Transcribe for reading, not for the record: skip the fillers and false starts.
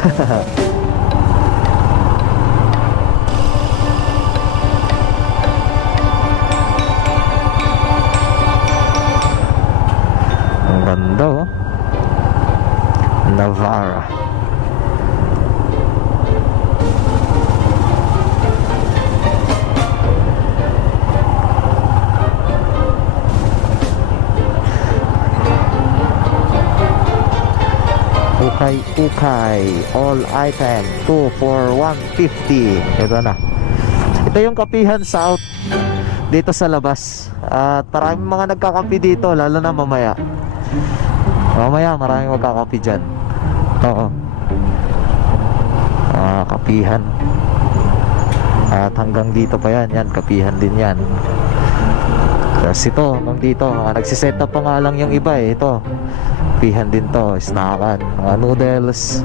Ang ganda oh. Navara. Ukay all item 2 for 150. Ito na, ito yung Kapihan South dito sa labas. At maraming mga nagkakapi dito, lalo na mamaya maraming magkakapi dyan. Oo, Kapihan. At hanggang dito pa yan, Kapihan din yan. Kasi ito, hanggang dito nagsiset up pa nga lang yung iba eh. Ito Kapihan din to, snackan, mga noodles.